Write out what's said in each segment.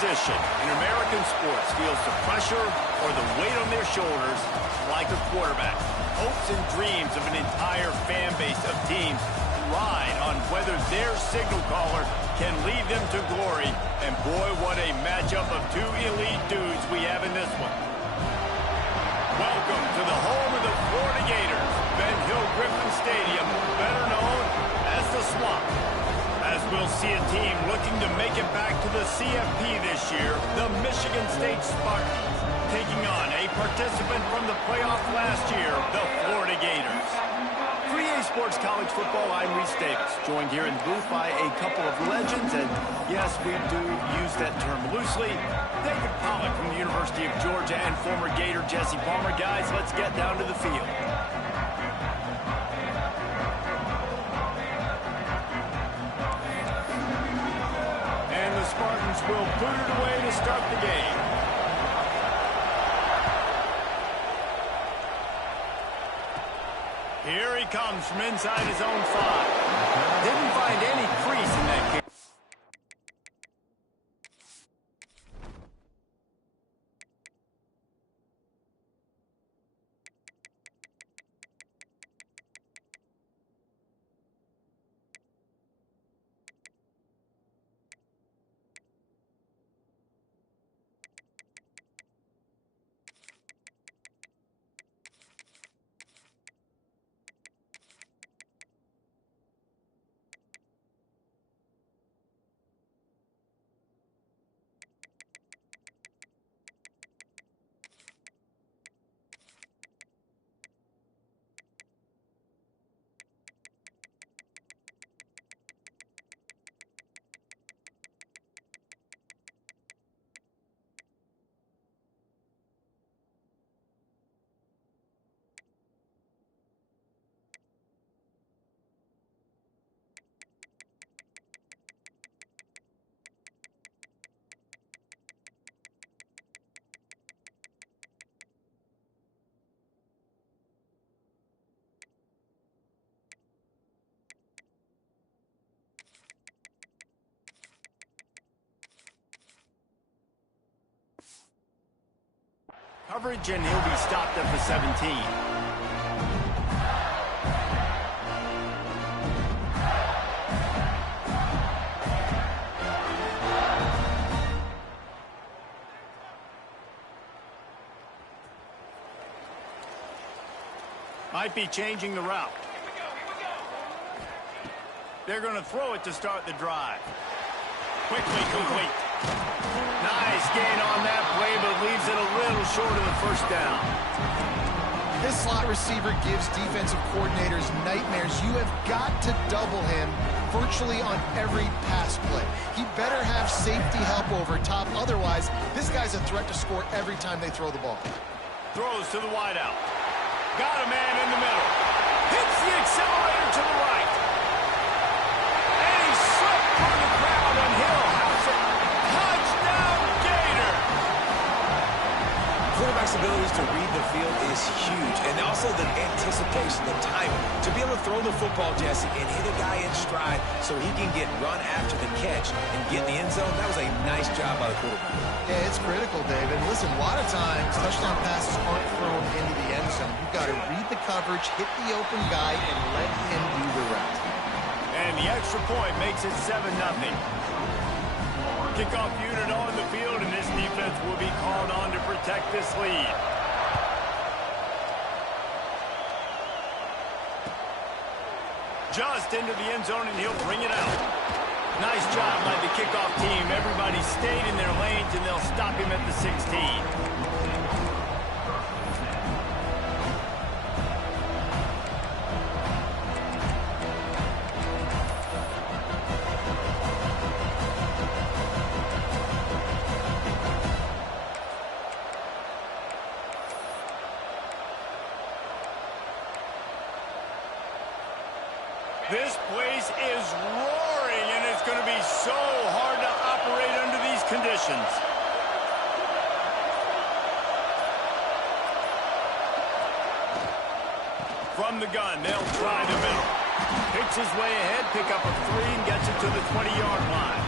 position in American sports feels the pressure or the weight on their shoulders like a quarterback. Hopes and dreams of an entire fan base of teams ride on whether their signal caller can lead them to glory. And boy, what a matchup of two elite dudes we have in this one. Welcome to the home of the Florida Gators, Ben Hill Griffin Stadium, better known as the Swamp. As we'll see a team looking to make it back to the CFP this year, the Michigan State Spartans, taking on a participant from the playoff last year, the Florida Gators. For EA Sports College Football, I'm Reese Davis, joined here in the booth by a couple of legends, and yes, we do use that term loosely. David Pollack from the University of Georgia and former Gator Jesse Palmer. Guys, let's get down to the field. And the Spartans will boot it away to start the game. Here he comes from inside his own 5. Didn't find any crease in that kick. Coverage, and he'll be stopped at the 17. Might be changing the route. They're going to throw it to start the drive. Quickly complete. Nice gain on that play, but leaves it a little short of the first down. This slot receiver gives defensive coordinators nightmares. You have got to double him virtually on every pass play. He better have safety help over top. Otherwise, this guy's a threat to score every time they throw the ball. Throws to the wideout. Got a man in the middle. Hits the accelerator to the right. And he slipped through the crowd, and Hill has it. Touchdown, Gator! Quarterback's abilities to read the field is huge, and also the anticipation, the timing. To be able to throw the football, Jesse, and hit a guy in stride so he can get run after the catch and get in the end zone, that was a nice job by the quarterback. Yeah, it's critical, David. Listen, a lot of times touchdown passes aren't thrown into the end zone. You've got to read the coverage, hit the open guy, and let him do the rest. And the extra point makes it 7-0. Kickoff unit on the field, and this defense will be called on to protect this lead. Just into the end zone, and he'll bring it out. Nice job by the kickoff team. Everybody stayed in their lanes, and they'll stop him at the 16. This place is roaring, and it's going to be so hard to operate under these conditions. From the gun, they'll try the middle. Picks his way ahead, pick up a 3, and gets it to the 20-yard line.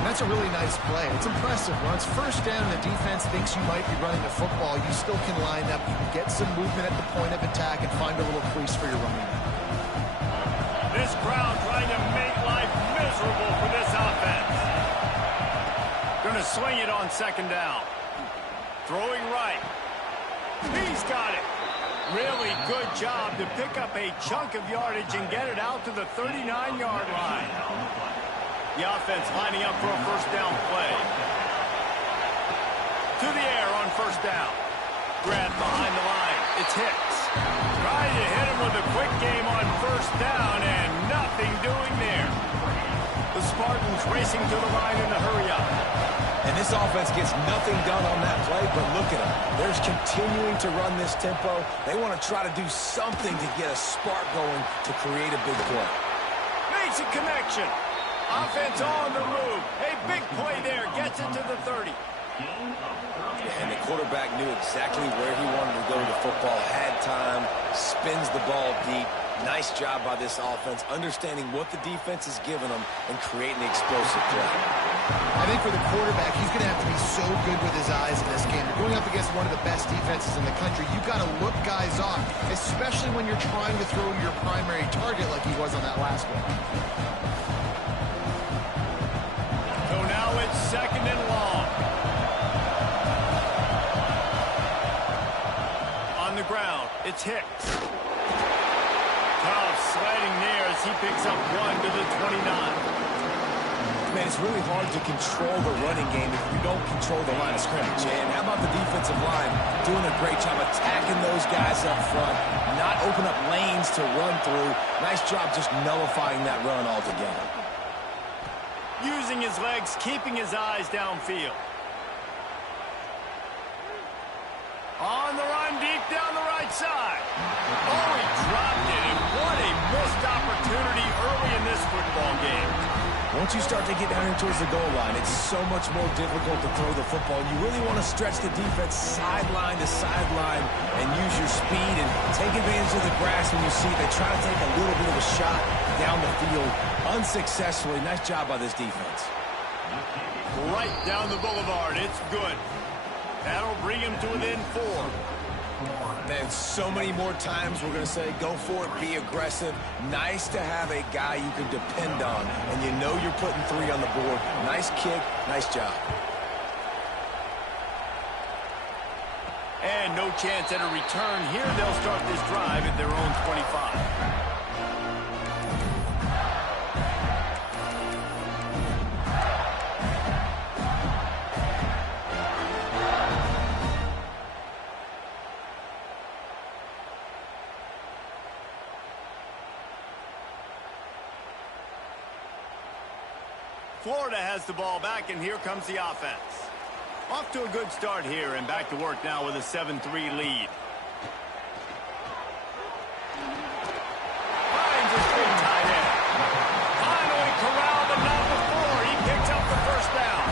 And that's a really nice play. It's impressive. When it's first down and the defense thinks you might be running the football, you still can line up. You can get some movement at the point of attack and find a little crease for your running back. This crowd trying to make life miserable for this offense. Going to swing it on second down. Throwing right. He's got it. Really good job to pick up a chunk of yardage and get it out to the 39-yard line. The offense lining up for a first down play. To the air on first down. Grab behind the line. It's Hicks. Trying to hit him with a quick game on first down and nothing doing there. The Spartans racing to the line in a hurry up. And this offense gets nothing done on that play, but look at them. They're continuing to run this tempo. They want to try to do something to get a spark going to create a big play. Makes a connection. Offense on the move. A big play there. Gets it to the 30. And the quarterback knew exactly where he wanted to go to the football, had time, spins the ball deep. Nice job by this offense, understanding what the defense is giving them and creating the explosive play. I think for the quarterback, he's going to have to be so good with his eyes in this game. You're going up against one of the best defenses in the country. You've got to look guys off, especially when you're trying to throw your primary target like he was on that last one. So now it's second and long. On the ground, it's Hicks. Tough sliding there as he picks up one to the 29. Man, it's really hard to control the running game if you don't control the line of scrimmage. And how about the defensive line doing a great job attacking those guys up front, not open up lanes to run through. Nice job just nullifying that run altogether. Using his legs, keeping his eyes downfield. On the run, deep down the right side. Oh, he dropped it, and what a missed opportunity early in this football game. Once you start to get down here towards the goal line, it's so much more difficult to throw the football. You really want to stretch the defense sideline to sideline and use your speed and take advantage of the grass when you see it. They try to take a little bit of a shot down the field unsuccessfully. Nice job by this defense. Right down the boulevard. It's good. That'll bring him to within 4. Man, so many more times we're going to say, go for it, be aggressive. Nice to have a guy you can depend on, and you know you're putting 3 on the board. Nice kick, nice job. And no chance at a return here. They'll start this drive at their own 25. Florida has the ball back, and here comes the offense. Off to a good start here, and back to work now with a 7-3 lead. Finds his big tight end. Finally corralled, but not before. He picks up the first down.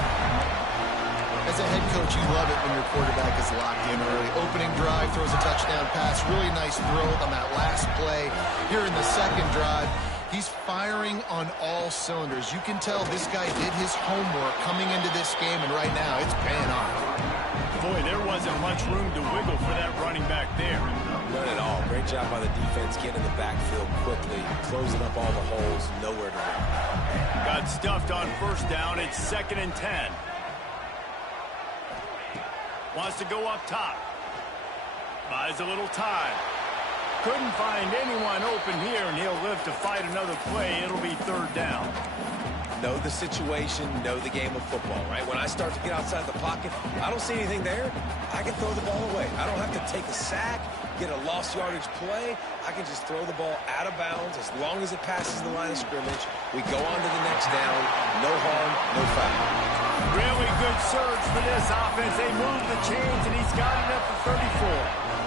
As a head coach, you love it when your quarterback is locked in early. Opening drive, throws a touchdown pass. Really nice throw on that last play. Here in the second drive, he's firing on all cylinders. You can tell this guy did his homework coming into this game, and right now it's paying off. Boy, there wasn't much room to wiggle for that running back there. None at all. Great job by the defense getting in the backfield quickly, closing up all the holes, nowhere to go. Got stuffed on first down. It's 2nd and 10. Wants to go up top. Buys a little time. Couldn't find anyone open here, and he'll live to fight another play. It'll be 3rd down. Know the situation, know the game of football, right? When I start to get outside the pocket, I don't see anything there, I can throw the ball away. I don't have to take a sack, get a lost yardage play. I can just throw the ball out of bounds as long as it passes the line of scrimmage. We go on to the next down. No harm, no foul. Really good surge for this offense. They move the chains, and he's got it at the 34.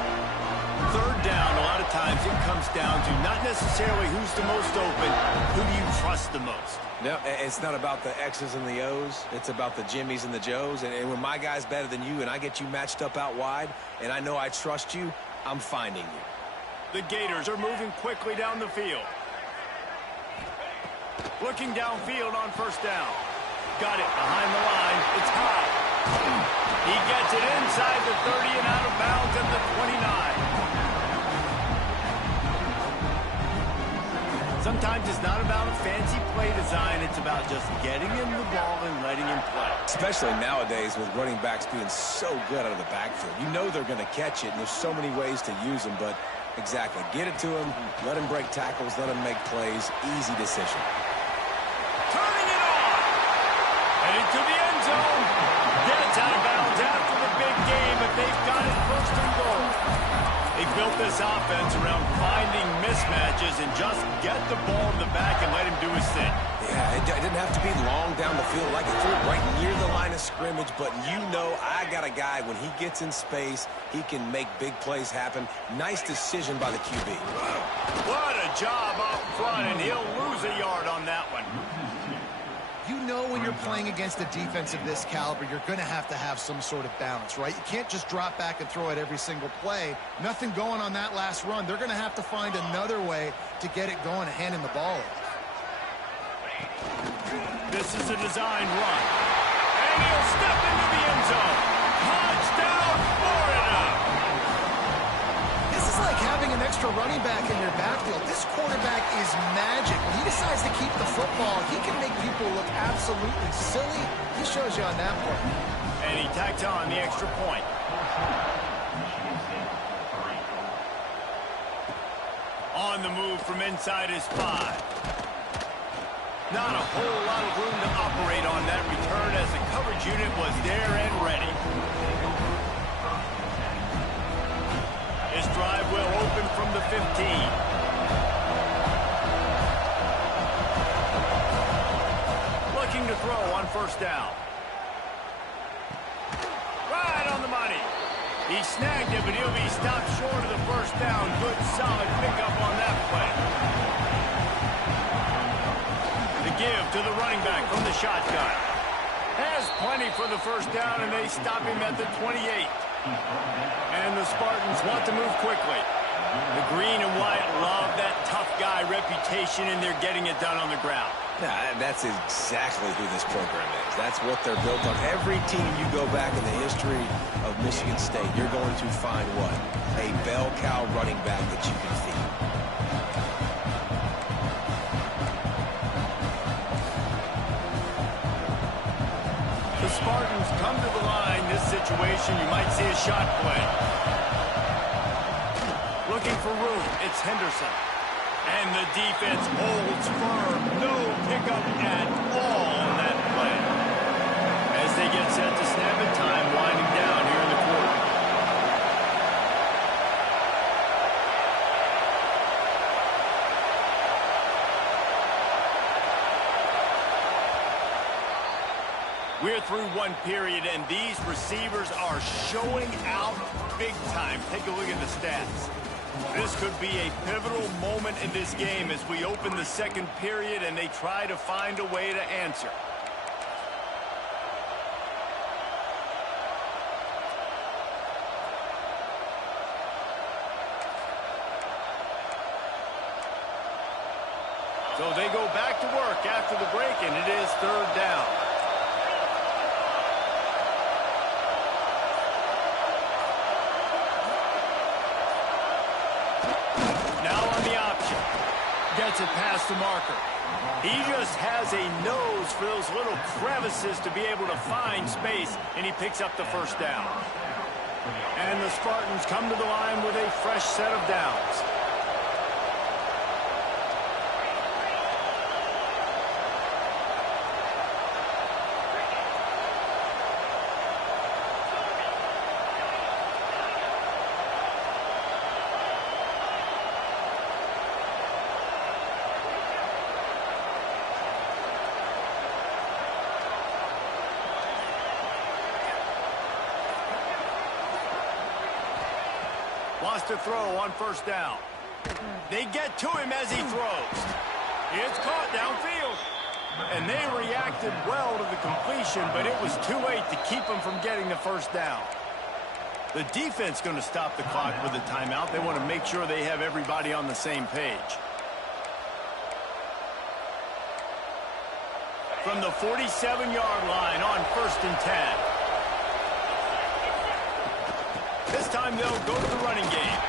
3rd down, a lot of times it comes down to not necessarily who's the most open, who do you trust the most? No, it's not about the X's and the O's. It's about the Jimmys and the Joes. And when my guy's better than you and I get you matched up out wide and I know I trust you, I'm finding you. The Gators are moving quickly down the field. Looking downfield on first down. got it behind the line. It's high. He gets it inside the 30 and out of bounds at the 29. Sometimes it's not about a fancy play design. It's about just getting him the ball and letting him play. Especially nowadays with running backs being so good out of the backfield. You know they're going to catch it, and there's so many ways to use them. But exactly, get it to him, let him break tackles, let him make plays. Easy decision. Turning it on. Heading to the end zone. Gets out of bounds after the big game, but they've got it first and goal. They built this offense around finding mismatches and just get the ball in the back and let him do his thing. Yeah, it didn't have to be long down the field. Like it threw it right near the line of scrimmage, but you know I got a guy, when he gets in space, he can make big plays happen. Nice decision by the QB. What a job up front, and he'll lose a yard on that one. You know when you're playing against a defense of this caliber, you're going to have some sort of balance, right? You can't just drop back and throw it every single play. Nothing going on that last run. They're going to have to find another way to get it going and handing the ball off. This is a design run. And he'll step into the end zone. Touchdown, Florida! This is like having an extra running back in your backfield. This quarterback is magic. When he decides to keep the football, he can make people look absolutely silly. He shows you on that one. And he tacks on the extra point. On the move from inside his 5. Not a whole lot of room to operate on that return as the coverage unit was there and ready. His drive will open from the 15. Looking to throw on first down. Right on the money. He snagged it, but he'll be stopped short of the first down. Good, solid pickup on that play. The give to the running back from the shotgun. Has plenty for the first down, and they stop him at the 28. And the Spartans want to move quickly. The green and white love that tough guy reputation, and they're getting it done on the ground. Yeah, that's exactly who this program is. That's what they're built on. Every team you go back in the history of Michigan State, you're going to find what? A bell cow running back that you can feed. The Spartans come to the line. This situation, you might see a shot play. Looking for room. It's Henderson. And the defense holds firm. No pickup at all on that play. As they get set to snap it, time winding down here in the quarter. We're through one period, and these receivers are showing out big time. Take a look at the stats. This could be a pivotal moment in this game as we open the second period and they try to find a way to answer. So they go back to work after the break, and it is third down. Gets it past the marker. He just has a nose for those little crevices to be able to find space, and he picks up the first down. And the Spartans come to the line with a fresh set of downs. Wants to throw on first down. They get to him as he throws. It's caught downfield. And they reacted well to the completion, but it was too late to keep him from getting the first down. The defense going to stop the clock with a timeout. They want to make sure they have everybody on the same page. from the 47-yard line on 1st and 10. This time they'll go to the running game.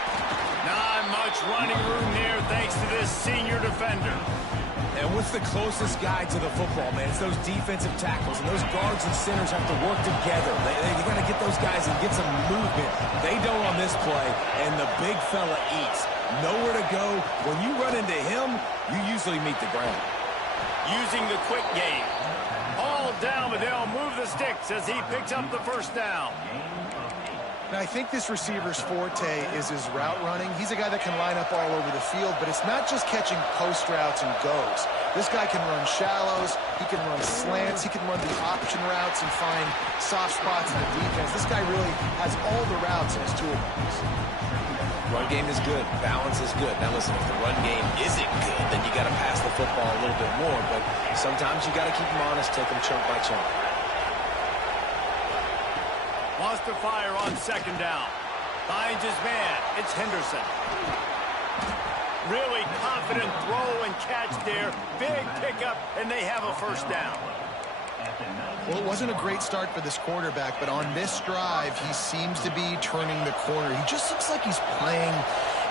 Not much running room here thanks to this senior defender. And what's the closest guy to the football, man? It's those defensive tackles, and those guards and centers have to work together. They got to get those guys and get some movement. They don't on this play, and the big fella eats. Nowhere to go. When you run into him, you usually meet the ground. Using the quick game. All down, but they'll move the sticks as he picks up the first down. Now, I think this receiver's forte is his route running. He's a guy that can line up all over the field, but it's not just catching post routes and goes. This guy can run shallows, he can run slants, he can run the option routes and find soft spots in the defense. This guy really has all the routes in his toolbox. Run game is good. Balance is good. Now, listen, if the run game isn't good, then you got to pass the football a little bit more, but sometimes you got to keep them honest, take them chunk by chunk. Wants to fire on 2nd down. Finds his man. It's Henderson. Really confident throw and catch there. Big pickup, and they have a first down. Well, it wasn't a great start for this quarterback, but on this drive, he seems to be turning the corner. He just looks like he's playing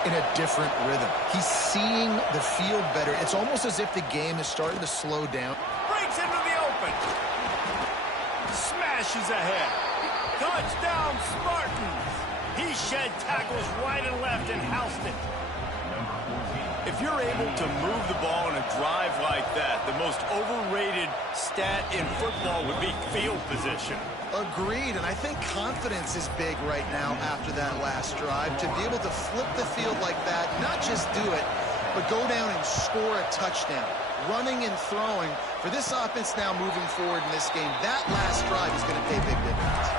in a different rhythm. He's seeing the field better. It's almost as if the game is starting to slow down. Breaks into the open. Smashes ahead. Touchdown, Spartans! He shed tackles right and left and housed it. If you're able to move the ball in a drive like that, the most overrated stat in football would be field position. Agreed, and I think confidence is big right now after that last drive. To be able to flip the field like that, not just do it, but go down and score a touchdown. Running and throwing, for this offense now moving forward in this game, that last drive is going to pay big dividends.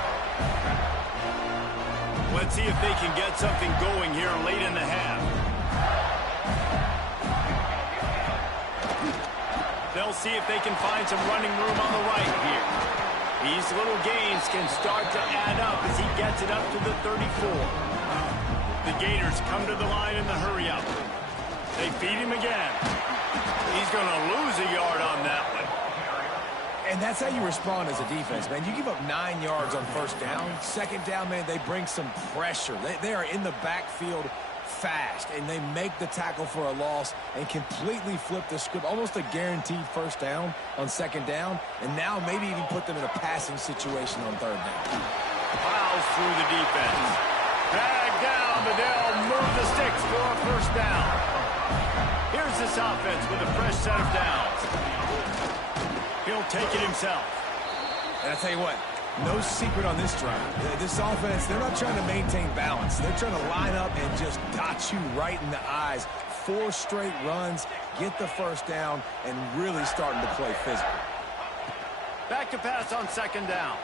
Let's see if they can get something going here late in the half. They'll see if they can find some running room on the right here. These little gains can start to add up as he gets it up to the 34. The Gators come to the line in the hurry-up. They feed him again. He's going to lose a yard on that one. And that's how you respond as a defense, man. You give up 9 yards on 1st down. 2nd down, man, they bring some pressure. They are in the backfield fast, and they make the tackle for a loss and completely flip the script. Almost a guaranteed 1st down on 2nd down, and now maybe even put them in a passing situation on 3rd down. Plows through the defense. Back down, but they'll move the sticks for a 1st down. Here's this offense with a fresh set of downs. He'll take it himself. And I tell you what, no secret on this drive. This offense, they're not trying to maintain balance. They're trying to line up and just dot you right in the eyes. 4 straight runs, get the 1st down, and really starting to play physical. Back to pass on 2nd down.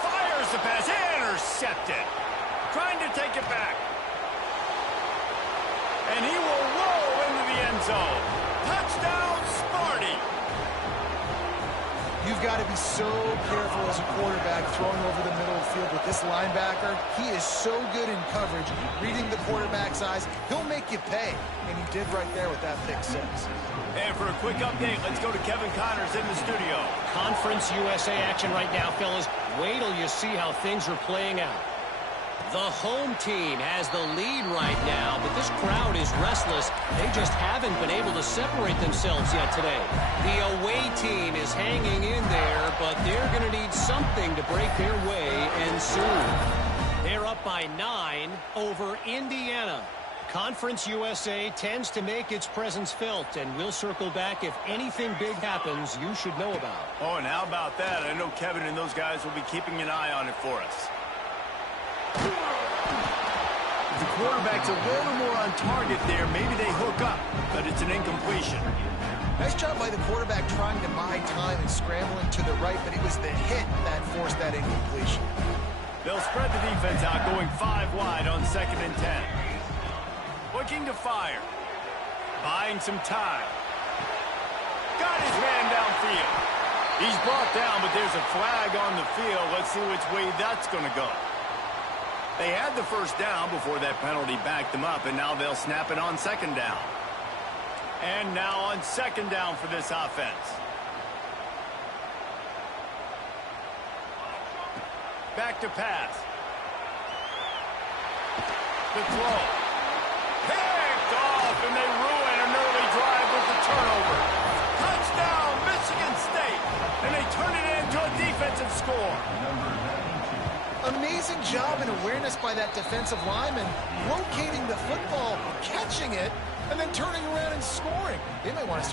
Fires the pass, intercepted. Trying to take it back. And he will roll into the end zone. Touchdown, Sparty. You've got to be so careful as a quarterback throwing over the middle of the field with this linebacker. He is so good in coverage, reading the quarterback's eyes. He'll make you pay, and he did right there with that pick 6. And for a quick update, let's go to Kevin Connors in the studio. Conference USA action right now, fellas. Wait till you see how things are playing out. The home team has the lead right now, but this crowd is restless. They just haven't been able to separate themselves yet today. The away team is hanging in there, but they're going to need something to break their way, and soon. They're up by 9 over Indiana. Conference USA tends to make its presence felt, and we'll circle back if anything big happens you should know about. Oh, and how about that? I know Kevin and those guys will be keeping an eye on it for us. If the quarterback's a little more on target there, maybe they hook up, but it's an incompletion. Nice job by the quarterback trying to buy time and scrambling to the right, but it was the hit that forced that incompletion. They'll spread the defense out, going 5 wide on 2nd and 10. Looking to fire. Buying some time. Got his man downfield. He's brought down, but there's a flag on the field. Let's see which way that's going to go. They had the 1st down before that penalty backed them up, and now they'll snap it on 2nd down. And now on 2nd down for this offense. Back to pass. The throw. Picked off, and they ruin an early drive with the turnover. Touchdown, Michigan State. And they turn it into a defensive score. Amazing job and awareness by that defensive lineman, locating the football, catching it, and then turning around and scoring. They might want to